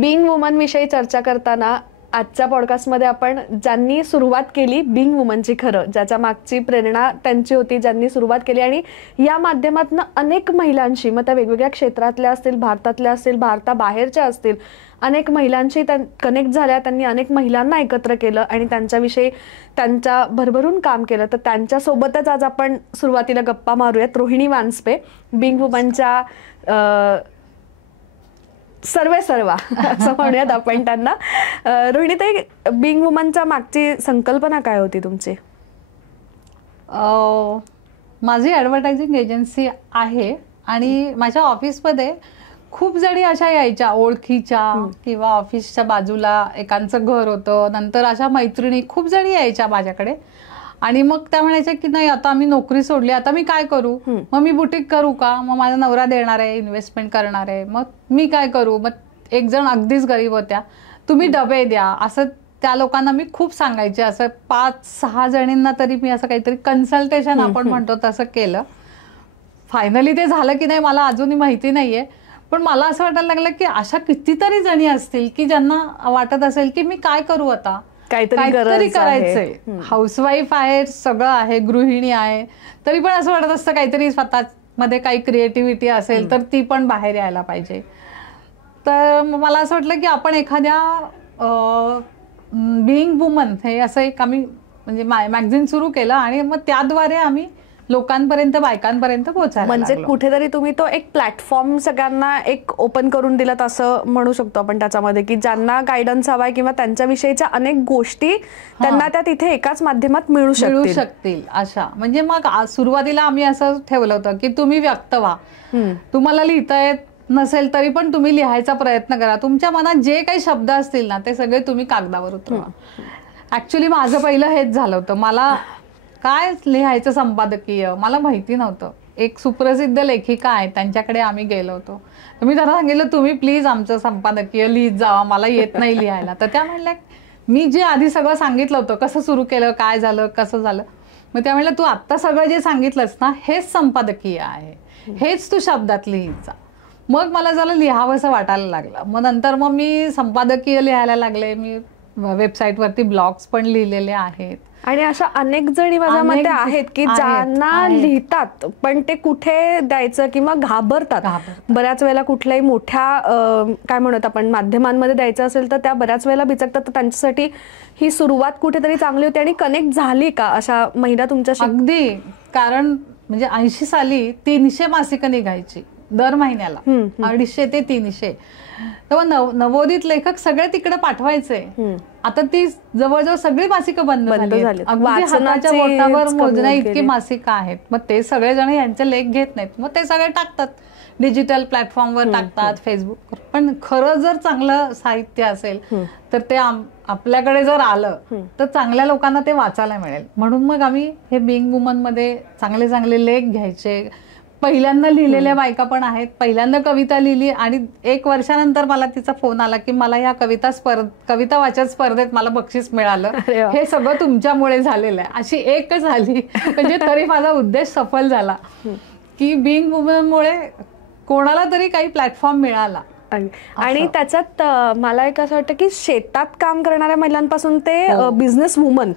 Bing woman विषयी चर्चा करताना आजच्या पॉडकास्टमध्ये आपण ज्यांनी सुरुवात केली बिंग वुमनची, खरं ज्याच्या मागची प्रेरणा त्यांची होती, ज्यांनी सुरुवात केली आणि या माध्यमातून अनेक महिलांशी, मग त्या वेगवेगळ्या क्षेत्रातल्या असतील, भारतातल्या असतील, भारताबाहेरच्या असतील, अनेक महिलांशी कनेक्ट झाल्या, त्यांनी अनेक महिलांना एकत्र केलं आणि त्यांच्याविषयी त्यांच्या भरभरून काम केलं. तर त्यांच्यासोबतच आज आपण सुरुवातीला गप्पा मारूयात. रोहिणी वानस्पे, बिंग वुमनच्या सर्वा असं म्हणूयात आपण त्यांना. रोहिणीताई, बिंग वुमनच्या मागची संकल्पना काय होती तुमची? माझी ॲडव्हर्टायझिंग एजन्सी आहे आणि माझ्या ऑफिसमध्ये खूप जणी अशा यायच्या ओळखीच्या, किंवा ऑफिसच्या बाजूला एकांचं घर होतं, नंतर अशा मैत्रिणी खूप जणी यायच्या माझ्याकडे आणि मग त्या म्हणायच्या की नाही आता मी नोकरी सोडली, आता मी काय करू, मग मी बुटीक करू का, मग माझा नवरा देणार आहे, इन्व्हेस्टमेंट करणार आहे, मग मी काय करू. मग एक जण अगदीच गरीब होत्या, तुम्ही डबे द्या, असं त्या लोकांना मी खूप सांगायचे. असं 5-6 जणींना तरी मी असं काहीतरी कन्सल्टेशन आपण म्हणतो तसं केलं. फायनली ते झालं की नाही मला अजूनही माहिती नाहीये, पण मला असं वाटायला लागलं की अशा कितीतरी जणी असतील की ज्यांना वाटत असेल की मी काय करू, आता काहीतरी करायचंय. हाऊसवाईफ आहे, सगळं आहे, गृहिणी आहे, तरी पण असं वाटत असतं काहीतरी स्वतःमध्ये काही क्रिएटिव्हिटी असेल तर ती पण बाहेर यायला पाहिजे. तर मला असं वाटलं की आपण एखाद्या बिईंग वुमन हे असं एक आम्ही म्हणजे मॅगझिन सुरू केलं आणि मग त्याद्वारे आम्ही लोकांपर्यंत, बायकांपर्यंत पोहोचायला म्हणजे कुठेतरी तुम्ही तो एक प्लॅटफॉर्म सगळ्यांना एक ओपन करून दिलात असं म्हणू शकतो आपण त्याच्यामध्ये, की ज्यांना गायडन्स हवाय किंवा त्यांच्याविषयीच्या अनेक गोष्टी त्यांना त्या तिथे एकाच माध्यमात मिळू शकतील अशा. म्हणजे मग सुरुवातीला आम्ही असं ठेवलं होतं की तुम्ही व्यक्त व्हा, तुम्हाला लिहिता येत नसेल तरी पण तुम्ही लिहायचा प्रयत्न करा, तुमच्या मनात जे काही शब्द असतील ना ते सगळे तुम्ही कागदावर उतरवा. ऍक्च्युली माझं पहिलं हेच झालं होतं. मला काय लिहायचं संपादकीय मला माहिती नव्हतं. एक सुप्रसिद्ध लेखिका आहे त्यांच्याकडे आम्ही गेलो होतो, तर मी त्यांना सांगितलं तुम्ही प्लीज आमचं संपादकीय लिहित जावा, मला येत नाही लिहायला. तर त्या म्हणल्या मी जे आधी सगळं सांगितलं होतं, कसं सुरू केलं, काय झालं, कसं झालं, मग त्या म्हणल्या तू आत्ता सगळं जे सांगितलंस ना हेच संपादकीय आहे, हेच तू शब्दात लिहित जा. मग मला जरा लिहावंसं वाटायला लागलं. मग नंतर मग मी संपादकीय लिहायला लागले. मी वेबसाईटवरती ब्लॉग्स पण लिहिलेले आहेत आणि अशा अनेक जणी माझ्यामध्ये आहेत की ज्यांना लिहितात पण ते कुठे द्यायचं किंवा घाबरतात. बऱ्याच वेळेला कुठल्याही मोठ्या काय म्हणत आपण माध्यमांमध्ये द्यायचं असेल तर त्या बऱ्याच वेळेला बिचकतात. तर त्यांच्यासाठी ही सुरुवात कुठेतरी चांगली होती आणि कनेक्ट झाली का अशा महिला तुमच्याशी? अगदी. कारण म्हणजे 80 साली 300 मासिकं निघायची दर महिन्याला, 250 ते 300. तेव्हा नवोदित लेखक सगळे तिकडे पाठवायचे. आता ती जवळजवळ सगळी मासिकं बंद झाली. अगदी हाताच्या बोटावर मोजण्या इतकी मासिकं आहेत. मग ते सगळेजण यांचे लेख घेत नाहीत, मग ते सगळे टाकतात डिजिटल प्लॅटफॉर्मवर, टाकतात फेसबुकवर. पण खरं जर चांगलं साहित्य असेल तर ते आपल्याकडे जर आलं तर चांगल्या लोकांना ते वाचायला मिळेल. म्हणून मग आम्ही हे बिईंग वुमन मध्ये चांगले चांगले लेख घ्यायचे. पहिल्यांदा लिहिलेल्या बायका पण आहेत. पहिल्यांदा कविता लिहिली आणि 1 वर्षानंतर मला तिचा फोन आला की मला ह्या कविता वाचन स्पर्धेत मला बक्षीस मिळालं, हे सगळं तुमच्यामुळे झालेलं आहे. अशी एक झाली म्हणजे तरी माझा उद्देश सफल झाला की बिईंग वुमनमुळे कोणाला तरी काही प्लॅटफॉर्म मिळाला. आणि त्याच्यात मला एक असं वाटतं की शेतात काम करणाऱ्या महिलांपासून ते बिझनेस वुमन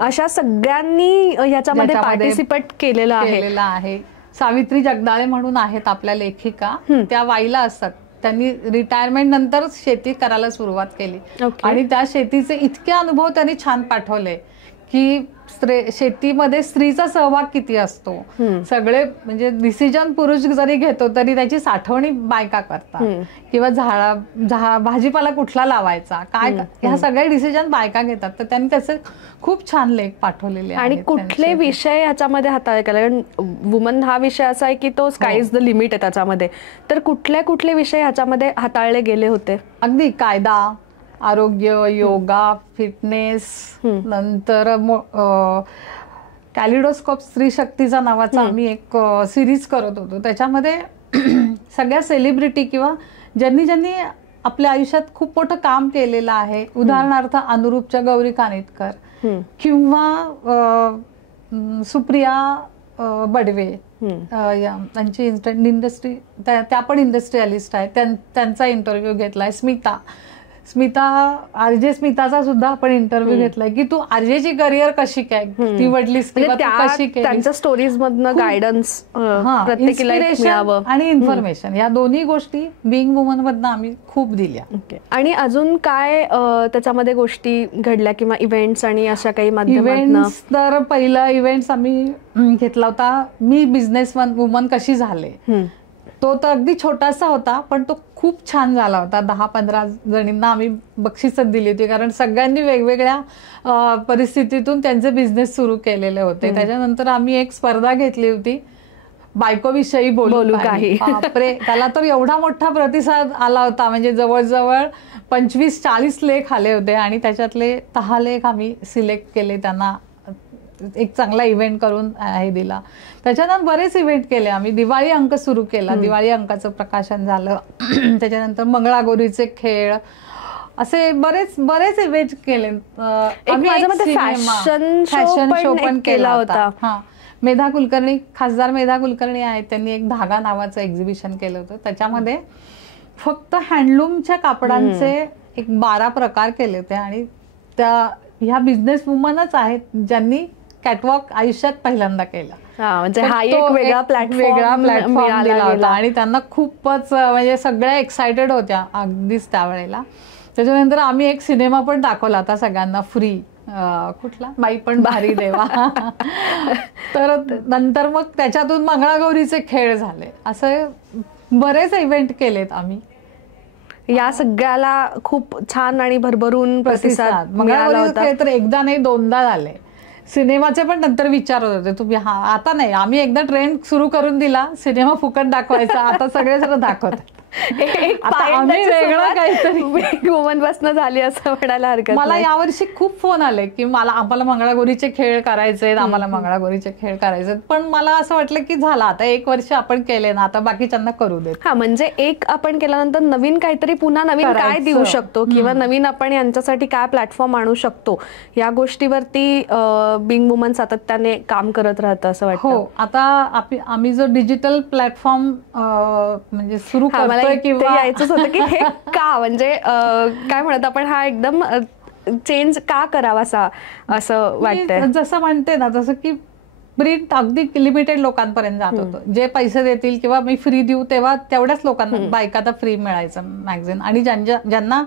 अशा सगळ्यांनी ह्याच्यामध्ये पार्टिसिपेट केलेलं आहे. सावित्री जगदाळे म्हणून आहेत आपल्या लेखिका, त्या वाईला असतात. त्यांनी रिटायरमेंट नंतर शेती करायला सुरुवात केली आणि त्या शेतीचे इतके अनुभव त्यांनी छान पाठवले की शेतीमध्ये स्त्रीचा सहभाग किती असतो. सगळे म्हणजे डिसिजन पुरुष जरी घेतो तरी त्याची साठवणी बायका करतात, किंवा भाजीपाला कुठला लावायचा काय, ह्या सगळे डिसिजन बायका घेतात. तर त्यांनी त्याचे खूप छान लेख पाठवलेले. आणि कुठले विषय ह्याच्यामध्ये हाताळले, कारण वुमन हा विषय असा आहे की तो स्काय इज द लिमिट आहे त्याच्यामध्ये. तर कुठले विषय ह्याच्यामध्ये हाताळले गेले होते? अगदी कायदा, आरोग्य, योगा, फिटनेस, नंतर कॅलिडोस्कोप स्त्री शक्तीचा नावाचा आम्ही एक सिरीज करत होतो. त्याच्यामध्ये सगळ्या सेलिब्रिटी किंवा ज्यांनी आपल्या आयुष्यात खूप मोठं काम केलेलं आहे, उदाहरणार्थ अनुरूपच्या गौरी कानिटकर किंवा सुप्रिया बडवे, त्यांची इंडस्ट्री, त्या पण इंडस्ट्रियलिस्ट आहेत, त्यांचा इंटरव्ह्यू घेतलाय. स्मिता आरजे स्मिताचा सुद्धा आपण इंटरव्ह्यू घेतलाय की तू आरजेची करिअर कशी काय निवडलीस किंवा तू कशी केली, त्यांच्या स्टोरीज मधनं गायडन्स प्रत्येकीला मिळावं आणि इन्फॉर्मेशन, या दोन्ही गोष्टी बिंग वुमन मधनं आम्ही खूप दिल्या. आणि अजून काय त्याच्यामध्ये गोष्टी घडल्या किंवा इव्हेंट्स आणि अशा काही माध्यमातून? तर पहिला इव्हेंट्स आम्ही घेतला होता मी बिझनेस वुमन कशी झाले. तो तर अगदी छोटासा होता पण तो खूप छान झाला होता. 10-15 जणींना आम्ही बक्षीसच दिली होती कारण सगळ्यांनी वेगवेगळ्या परिस्थितीतून त्यांचे बिझनेस सुरू केलेले होते. त्याच्यानंतर आम्ही एक स्पर्धा घेतली होती बायकोविषयी बोलू काही. बापरे, त्याला तर एवढा मोठा प्रतिसाद आला होता, म्हणजे जवळजवळ 25-40 लेख आले होते आणि त्याच्यातले 10 लेख आम्ही सिलेक्ट केले, त्यांना एक चांगला इव्हेंट करून हे दिला. त्याच्यानंतर बरेच इव्हेंट केले आम्ही. दिवाळी अंक सुरू केला, दिवाळी अंकाचं प्रकाशन झालं. त्याच्यानंतर मंगळागौरीचे खेळ, असे बरेच इव्हेंट केले. फॅशन शो पण केला होता. मेधा कुलकर्णी, खासदार मेधा कुलकर्णी आहेत, त्यांनी एक धागा नावाचं एक्झिबिशन केलं होतं. त्याच्यामध्ये फक्त हँडलूमच्या कापडांचे एक 12 प्रकार केले होते आणि ह्या बिझनेस वुमनच आहेत ज्यांनी कॅटवॉक आयुष्यात पहिल्यांदा केला. म्हणजे हा एक वेगळा प्लॅटफॉर्म दिला होता आणि त्यांना खूपच म्हणजे सगळ्या एक्सायटेड होत्या अगदीच त्यावेळेला. त्याच्यानंतर आम्ही एक सिनेमा पण दाखवला होता सगळ्यांना फ्री, कुठला, बाई पण भारी देवा. तर नंतर मग त्याच्यातून मंगळागौरीचे खेळ झाले. असे बरेच इव्हेंट केलेत आम्ही. या सगळ्याला खूप छान आणि भरभरून प्रतिसाद मिळाला होता. तर एकदा नाही 2दा झाले. सिनेमाचे पण नंतर विचारत होते तुम्ही, आता नाही, आम्ही एकदा ट्रेंड सुरू करून दिला, सिनेमा फुकट दाखवायचा, आता सगळेजण दाखवतात. आम्ही वेगळं काहीतरी वुमन बसणं झाली असं म्हणायला हरकत नाही. मला यावर्षी खूप फोन आले की आम्हाला मंगळागौरीचे खेळ करायचे, आम्हाला मंगळागौरीचे खेळ करायचे. पण मला असं वाटलं की झालं आता 1 वर्ष आपण केले ना, आता बाकीच्यांना करू देत. म्हणजे एक आपण केल्यानंतर नवीन काहीतरी पुन्हा नवीन काय देऊ शकतो किंवा नवीन आपण यांच्यासाठी काय प्लॅटफॉर्म आणू शकतो, या गोष्टीवरती बिंग वुमन सातत्याने काम करत राहतं असं वाटतं. हो, आता आम्ही जो डिजिटल प्लॅटफॉर्म म्हणजे सुरू करतो किंवा यायचंच होतं की हे का, म्हणजे काय म्हणत आपण, हा एकदम चेंज का करावासा असं वाटतंय. जसं म्हणते ना, जसं की प्रिंट अगदी लिमिटेड लोकांपर्यंत जात होतं. जे पैसे देतील किंवा मी फ्री देऊ तेव्हा तेवढ्याच लोकांना बायकांना फ्री मिळायचं मॅगझिन. आणि ज्यांना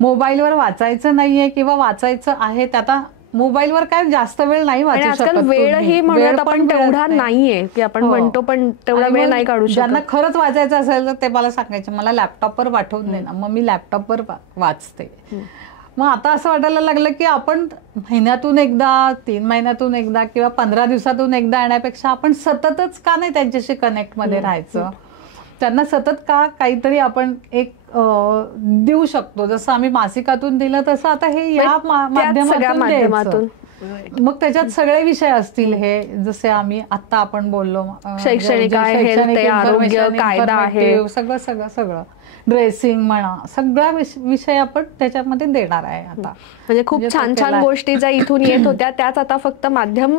मोबाईलवर वाचायचं नाहीये किंवा वाचायचं आहे, आता मोबाईलवर काय जास्त वेळ नाही वाचू शकत. वेळही म्हणत आपण तेवढा नाहीये की आपण म्हणतो, पण तेवढा वेळ नाही काढू शकत. ज्यांना खरंच वाचायचं असेल तर ते मला सांगायचे मला लॅपटॉपवर पाठवून दे ना, मग मी लॅपटॉपवर वाचते. मग आता असं वाटायला लागलं की आपण महिन्यातून एकदा, 3 महिन्यातून एकदा किंवा 15 दिवसातून एकदा येण्यापेक्षा आपण सततच का नाही त्यांच्याशी कनेक्ट मध्ये राहायचं, त्यांना सतत का काहीतरी आपण एक देऊ शकतो. जसं आम्ही मासिकातून दिलं तसं आता हे या माध्यमातून. मग त्याच्यात सगळे विषय असतील, हे जसे आम्ही आता आपण बोललो, शैक्षणिक आहे, आरोग्य, कायदा आहे, सगळं ड्रेसिंग म्हणा, सगळा विषय आपण त्याच्यामध्ये देणार आहे आता. म्हणजे खूप छान छान गोष्टी ज्या इथून येत होत्या त्याच आता फक्त माध्यम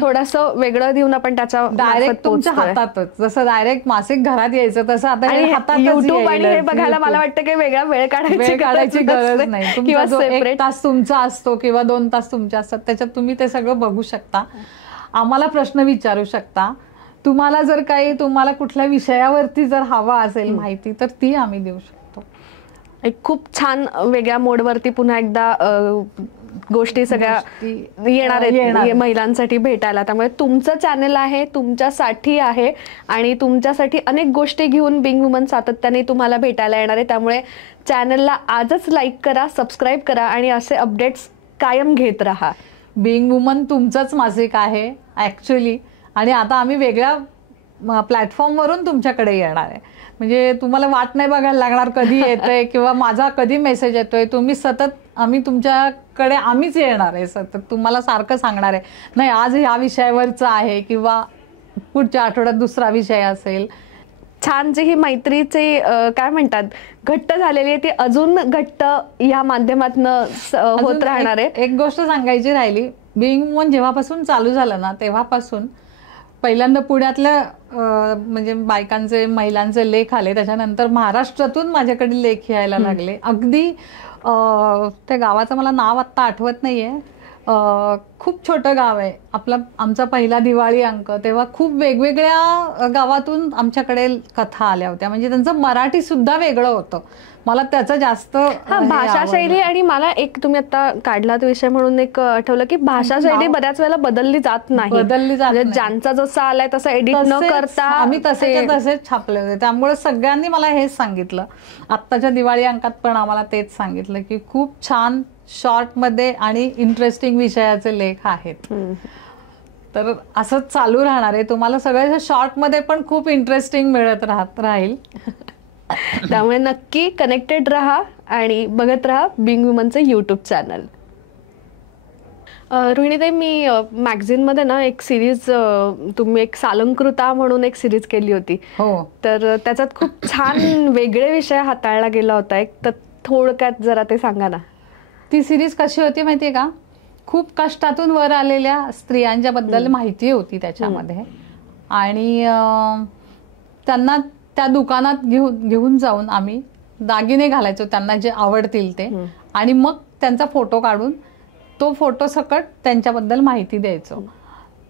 थोडंसं वेगळं देऊन आपण त्याच्या डायरेक्ट तुमच्या हातातच, जसं डायरेक्ट मासिक घरात यायचं तसं आता युट्यूब आणि हे बघायला मला वाटतं की वेगळा वेळ काढायची गरज नाही. किंवा 1 तास तुमचा असतो किंवा 2 तास तुमचे असतात, त्याच्यात तुम्ही ते सगळं बघू शकता, आम्हाला प्रश्न विचारू शकता. तुम्हाला जर काही कुठल्या विषयावरती जर हवा असेल माहिती तर ती आम्ही देऊ शकतो. एक खूप छान वेगळ्या मोडवरती पुन्हा एकदा गोष्टी सगळ्या येणार आहेत महिलांसाठी भेटायला. त्यामुळे तुमचं चॅनल आहे, तुमच्यासाठी आहे आणि तुमच्यासाठी अनेक गोष्टी घेऊन बिंग वुमन सातत्याने तुम्हाला भेटायला येणार आहे. त्यामुळे चॅनलला आजच लाईक करा, सबस्क्राईब करा आणि असे अपडेट्स कायम घेत राहा. बिंग वुमन तुमचंच मासिक आहे ऍक्च्युली, आणि आता आम्ही वेगळ्या प्लॅटफॉर्मवरून तुमच्याकडे येणार आहे. म्हणजे तुम्हाला वाट नाही बघायला लागणार कधी येतंय किंवा माझा कधी मेसेज येतोय. तुम्ही सतत, आम्ही तुमच्याकडे आम्हीच येणार आहे, सतत तुम्हाला सारखं सांगणार आहे, नाही आज ह्या विषयावरचं आहे किंवा पुढच्या आठवड्यात दुसरा विषय असेल. छान जी ही मैत्रीचे काय म्हणतात घट्ट झालेली आहे ती अजून घट्ट या माध्यमातून होत राहणार आहे. एक गोष्ट सांगायची राहिली, बिंग वुमन जेव्हापासून चालू झालं ना तेव्हापासून पहिल्यांदा पुण्यातल्या म्हणजे बायकांचे महिलांचे लेख आले, त्याच्यानंतर महाराष्ट्रातून माझ्याकडे लेख यायला लागले. अगदी त्या गावाचं मला नाव आत्ता आठवत नाहीये, खूप छोटं गाव आहे आमचा पहिला दिवाळी अंक, तेव्हा खूप वेगवेगळ्या गावातून आमच्याकडे कथा आल्या होत्या. म्हणजे त्यांचं मराठी सुद्धा वेगळं होतं. मला त्याचं जास्त भाषा शैली, आणि मला एक तुम्ही आता काढलात विषय म्हणून एक आठवलं की भाषा शैली बऱ्याच वेळेला बदलली जात नाही. ज्यांचा जसा आलाय तसं एडिट न करता आम्ही तसेच छापले होते. त्यामुळे सगळ्यांनी मला हेच सांगितलं, आत्ताच्या दिवाळी अंकात पण आम्हाला तेच सांगितलं की खूप छान शॉर्ट मध्ये आणि इंटरेस्टिंग विषयाचे लेख आहेत. तर असंच चालू राहणार आहे. तुम्हाला सगळ्या शॉर्ट मध्ये पण खूप इंटरेस्टिंग मिळत राहील. त्यामुळे नक्की कनेक्टेड राहा आणि बघत राहा बिंग वुमनचं यूट्यूब चॅनल. रोहिणीताई, मी मॅगझिनमध्ये ना एक सिरीज, तुम्ही एक सालंकृता म्हणून एक सिरीज केली होती. हो. तर त्याच्यात खूप छान वेगळे विषय हाताळला गेला होता. एक तर थोडक्यात जरा ते सांगा ना. ती सिरीज कशी होती माहितीये का? खूप कष्टातून वर आलेल्या स्त्रियांच्या बद्दल माहिती होती त्याच्यामध्ये. आणि त्यांना त्या दुकानात घेऊन जाऊन आम्ही दागिने घालायचो त्यांना जे आवडतील ते, आणि मग त्यांचा फोटो काढून तो फोटो सकट त्यांच्याबद्दल माहिती द्यायचो.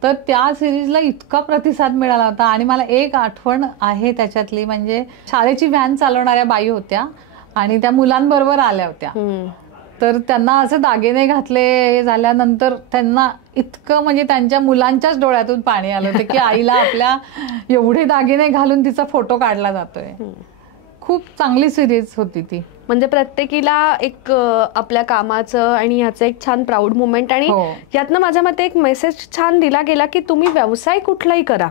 तर त्या सिरीजला इतका प्रतिसाद मिळाला होता. आणि मला एक आठवण आहे त्याच्यातली, म्हणजे शाळेची व्हॅन चालवणाऱ्या बाई होत्या आणि त्या मुलांबरोबर आल्या होत्या. तर त्यांना असे दागिने घातले झाल्यानंतर त्यांना इतकं, म्हणजे त्यांच्या मुलांच्याच डोळ्यातून पाणी आलं होतं की आईला आपल्या एवढे दागिने घालून तिचा फोटो काढला जातोय. खूप चांगली सिरीज होती ती. म्हणजे प्रत्येकीला एक आपल्या कामाचं आणि ह्याचं एक छान प्राऊड मुमेंट, आणि यातनं माझ्या मते एक मेसेज छान दिला गेला की तुम्ही व्यवसाय कुठलाही करा,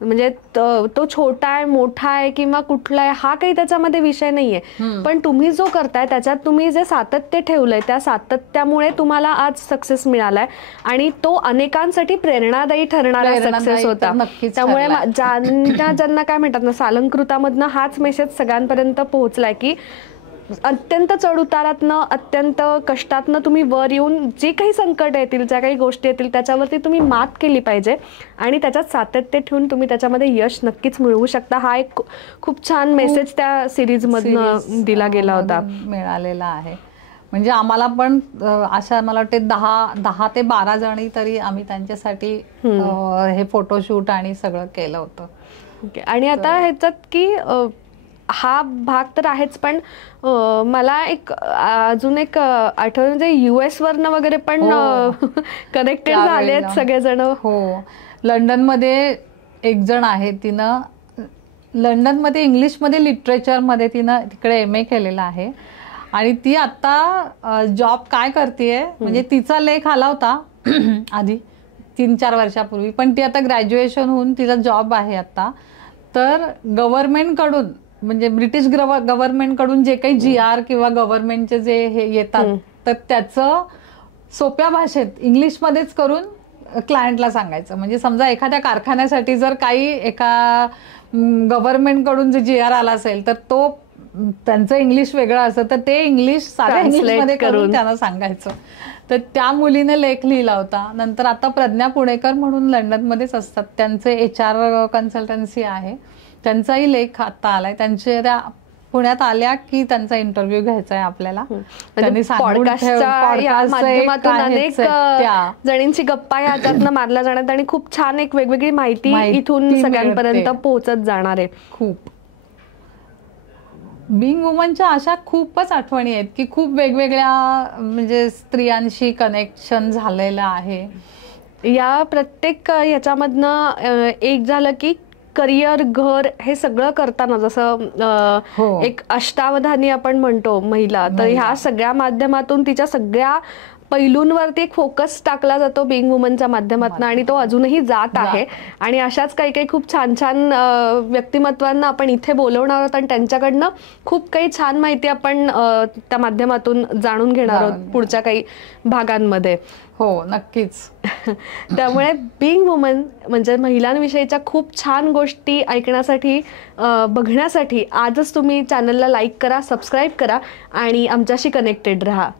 म्हणजे तो छोटा आहे मोठा आहे किंवा कुठला आहे हा काही त्याच्यामध्ये विषय नाहीये, पण तुम्ही जो करताय त्याच्यात तुम्ही जे सातत्य ठेवलंय त्या सातत्यामुळे तुम्हाला आज सक्सेस मिळालाय, आणि तो अनेकांसाठी प्रेरणादायी ठरणारा सक्सेस होता. त्यामुळे ज्यांना काय म्हणतात ना, सालंकृतामधनं हाच मेसेज सगळ्यांपर्यंत पोहोचलाय की अत्यंत चढउतारातनं, अत्यंत कष्टातनं तुम्ही वर येऊन जे काही संकट येतील, ज्या काही गोष्टी येतील त्याच्यावरती तुम्ही मात केली पाहिजे, आणि त्याच्यात सातत्य ठेवून तुम्ही त्याच्यामध्ये यश नक्कीच मिळवू शकता. हा एक खूप छान मेसेज त्या सिरीज मधनं दिला गेला होता, मिळालेला आहे. म्हणजे आम्हाला पण अशा मला वाटते 10 ते 12 जणी तरी आम्ही त्यांच्यासाठी हे फोटोशूट आणि सगळं केलं होतं. आणि आता ह्याच्यात की हा भाग तर आहेच, पण मला एक अजून एक आठवण, म्हणजे US वरनं वगैरे पण कनेक्टेड झालेत सगळेजण. हो. लंडनमध्ये एक जण आहे, तिनं लंडनमध्ये इंग्लिशमध्ये लिटरेचरमध्ये तिनं तिकडे MA केलेला आहे, आणि ती आता जॉब काय करतेय, म्हणजे तिचा लेख आला होता आधी 3-4 वर्षापूर्वी, पण ती आता ग्रॅज्युएशन होऊन तिचा जॉब आहे आता. तर गव्हर्नमेंटकडून, म्हणजे ब्रिटिश गव्हर्नमेंटकडून जे काही GR किंवा गव्हर्नमेंटचे जे हे येतात, तर त्याचं सोप्या भाषेत इंग्लिशमध्येच करून क्लायंटला सांगायचं. म्हणजे समजा एखाद्या कारखान्यासाठी जर काही एका गव्हर्नमेंटकडून जे GR आला असेल, तर तो त्यांचं इंग्लिश वेगळं असतं, तर ते इंग्लिश साध्या इंग्लिशमध्ये करून त्यांना सांगायचं. तर त्या मुलीने लेख लिहिला होता. नंतर आता प्रज्ञा पुणेकर म्हणून लंडनमध्येच असतात, त्यांचे HR कन्सल्टन्सी आहे, त्यांचाही लेख आता आलाय. त्यांचे त्या पुण्यात आल्या की त्यांचा इंटरव्ह्यू घ्यायचा आहे आपल्याला. पॉडकास्टच्या माध्यमातून अनेक जणींची गप्पा ह्याच्यातनं मारल्या जाणार, आणि खूप छान एक वेगवेगळी माहिती इथून सगळ्यांपर्यंत पोहोचत जाणार आहे. खूप बिंग वुमनच्या अशा खूपच आठवणी आहेत की खूप वेगवेगळ्या म्हणजे स्त्रियांशी कनेक्शन झालेलं आहे. या प्रत्येक ह्याच्यामधनं एक झालं की करिअर, घर हे सगळं करताना जसं एक अष्टावधानी आपण म्हणतो महिला, तर ह्या सगळ्या माध्यमातून तिच्या सगळ्या पैलूंवरती एक फोकस टाकला जातो बिंग वुमनच्या माध्यमातून, आणि तो अजूनही जात आहे. आणि अशाच काही काही खूप छान छान व्यक्तिमत्वांना आपण इथे बोलवणार आहोत, आणि त्यांच्याकडनं खूप काही छान माहिती आपण त्या माध्यमातून जाणून घेणार आहोत पुढच्या काही भागांमध्ये. हो, नक्कीच. त्यामुळे बिंग वुमन म्हणजे महिलांविषयीच्या खूप छान गोष्टी ऐकण्यासाठी, बघण्यासाठी आजच तुम्ही चॅनलला लाईक करा, सबस्क्राईब करा आणि आमच्याशी कनेक्टेड राहा.